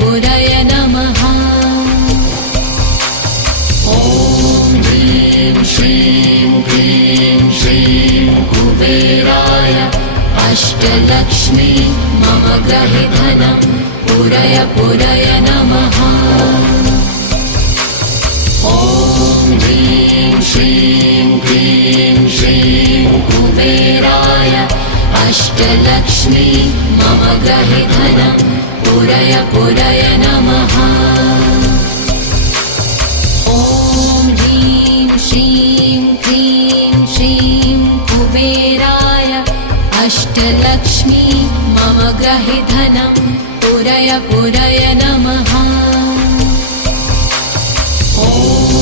पुरय नमः। ॐ ह्रीं श्रीं क्लीं श्रीं कुबेराय अष्टलक्ष्मी मम गृहे धनं पुरय नमः। ॐ ह्रीं श्रीं क्लीं श्रीं कुबेराय अष्टलक्ष्मी मम गृहे धनं पुरय नमः। ॐ ह्रीं श्रीं क्लीं श्रीं कुबेराय अष्टलक्ष्मी मम गृहे धनं पुरय नमः।